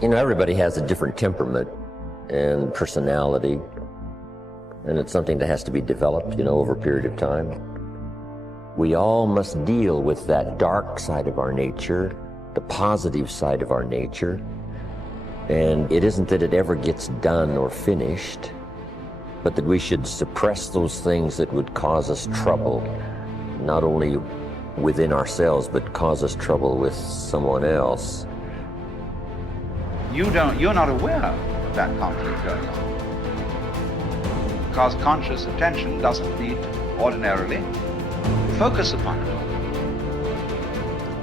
You know, everybody has a different temperament and personality, and it's something that has to be developed, you know, over a period of time. We all must deal with that dark side of our nature, the positive side of our nature, and it isn't that it ever gets done or finished, but that we should suppress those things that would cause us trouble, not only within ourselves, but cause us trouble with someone else. You're not aware of that conflict going on, because conscious attention doesn't need ordinarily to focus upon it.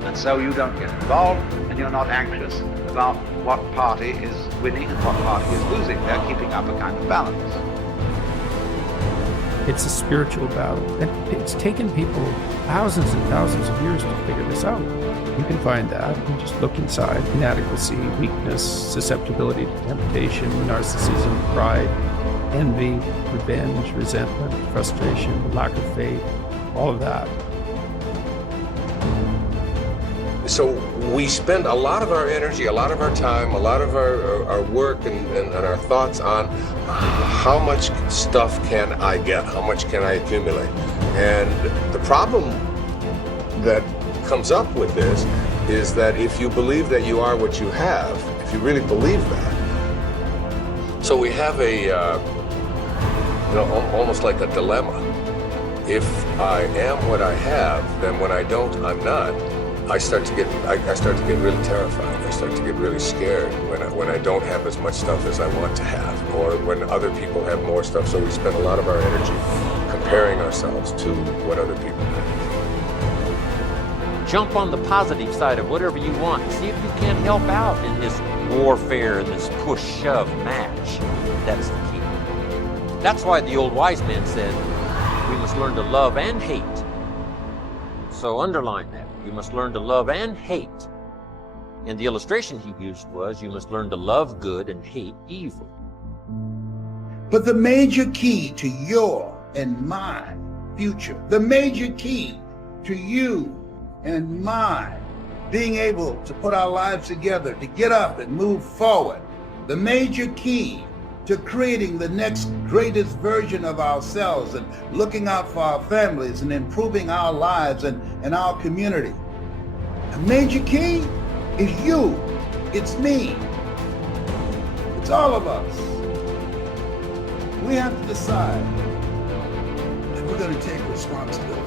And so you don't get involved, and you're not anxious about what party is winning and what party is losing. They're keeping up a kind of balance. It's a spiritual battle, and it's taken people thousands and thousands of years to figure this out. You can find that and just look inside. Inadequacy, weakness, susceptibility to temptation, narcissism, pride, envy, revenge, resentment, frustration, lack of faith, all of that. So we spend a lot of our energy, a lot of our time, a lot of our work and our thoughts on how much stuff can I get, how much can I accumulate. And the problem that comes up with this is that if you believe that you are what you have, if you really believe that, so we have a, almost like a dilemma. If I am what I have, then when I don't, I'm not. I start to get really terrified. I start to get really scared when I don't have as much stuff as I want to have, or when other people have more stuff. So we spend a lot of our energy comparing ourselves to what other people have. Jump on the positive side of whatever you want. See if you can't help out in this warfare, in this push-shove match. That's the key. That's why the old wise man said, we must learn to love and hate. So underline that. You must learn to love and hate. And the illustration he used was, you must learn to love good and hate evil. But the major key to your and my future, the major key to you and mine being able to put our lives together, to get up and move forward, the major key to creating the next greatest version of ourselves and looking out for our families and improving our lives and our community. The major key is you. It's me. It's all of us. We have to decide that we're going to take responsibility.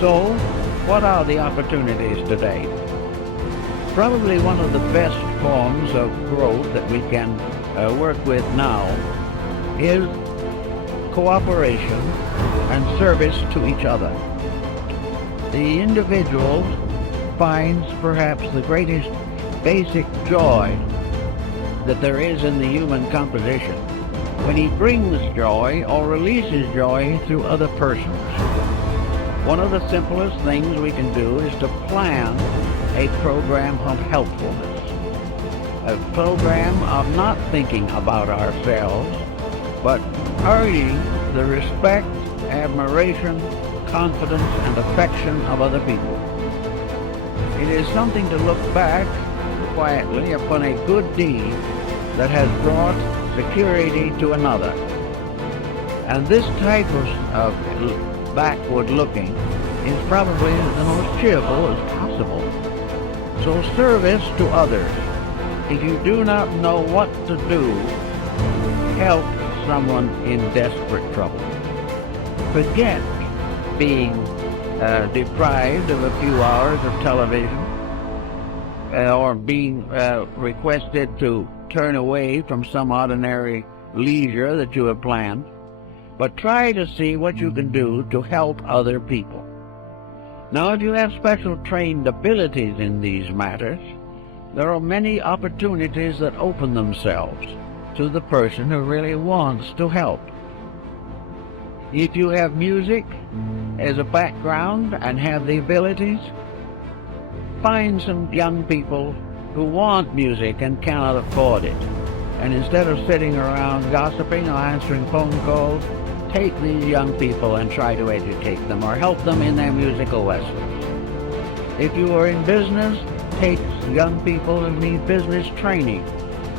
So, what are the opportunities today? Probably one of the best forms of growth that we can work with now is cooperation and service to each other. The individual finds perhaps the greatest basic joy that there is in the human composition when he brings joy or releases joy through other persons. One of the simplest things we can do is to plan a program of helpfulness, a program of not thinking about ourselves, but earning the respect, admiration, confidence, and affection of other people. It is something to look back quietly upon a good deed that has brought security to another. And this type of backward looking is probably the most cheerful as possible. So service to others. If you do not know what to do, help someone in desperate trouble. Forget being deprived of a few hours of television or being requested to turn away from some ordinary leisure that you have planned. But try to see what you can do to help other people. Now, if you have special trained abilities in these matters, there are many opportunities that open themselves to the person who really wants to help. If you have music as a background and have the abilities, find some young people who want music and cannot afford it. And instead of sitting around gossiping or answering phone calls, take these young people and try to educate them or help them in their musical lessons. If you are in business, take young people who need business training.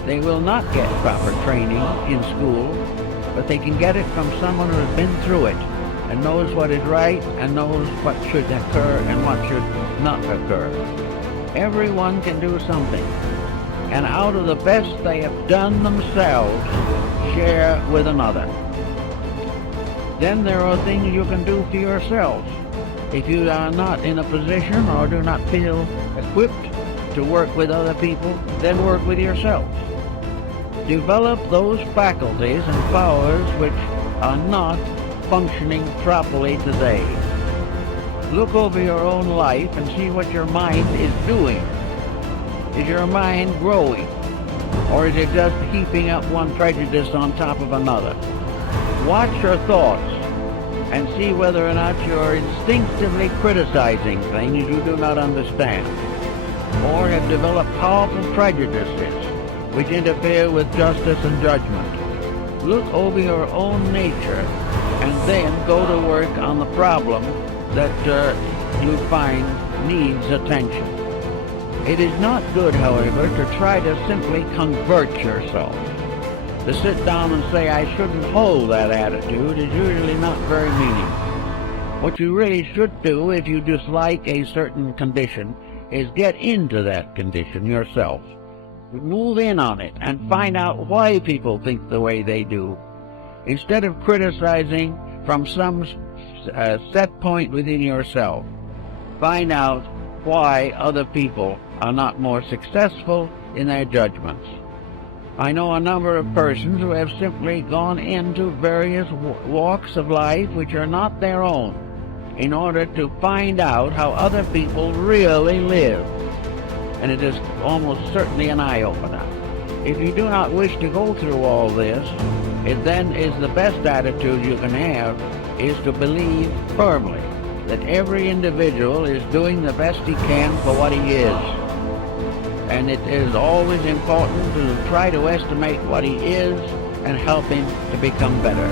They will not get proper training in school, but they can get it from someone who has been through it and knows what is right and knows what should occur and what should not occur. Everyone can do something, and out of the best they have done themselves, share with another. Then there are things you can do for yourselves. If you are not in a position or do not feel equipped to work with other people, then work with yourselves. Develop those faculties and powers which are not functioning properly today. Look over your own life and see what your mind is doing. Is your mind growing? Or is it just heaping up one prejudice on top of another? Watch your thoughts and see whether or not you're instinctively criticizing things you do not understand, or have developed powerful prejudices which interfere with justice and judgment. Look over your own nature and then go to work on the problem that you find needs attention. It is not good, however, to try to simply convert yourself. To sit down and say, I shouldn't hold that attitude, is usually not very meaningful. What you really should do if you dislike a certain condition is get into that condition yourself. Move in on it and find out why people think the way they do. Instead of criticizing from some set point within yourself, find out why other people are not more successful in their judgments. I know a number of persons who have simply gone into various walks of life which are not their own in order to find out how other people really live. And it is almost certainly an eye-opener. If you do not wish to go through all this, it then is the best attitude you can have is to believe firmly that every individual is doing the best he can for what he is. And it is always important to try to estimate what he is and help him to become better.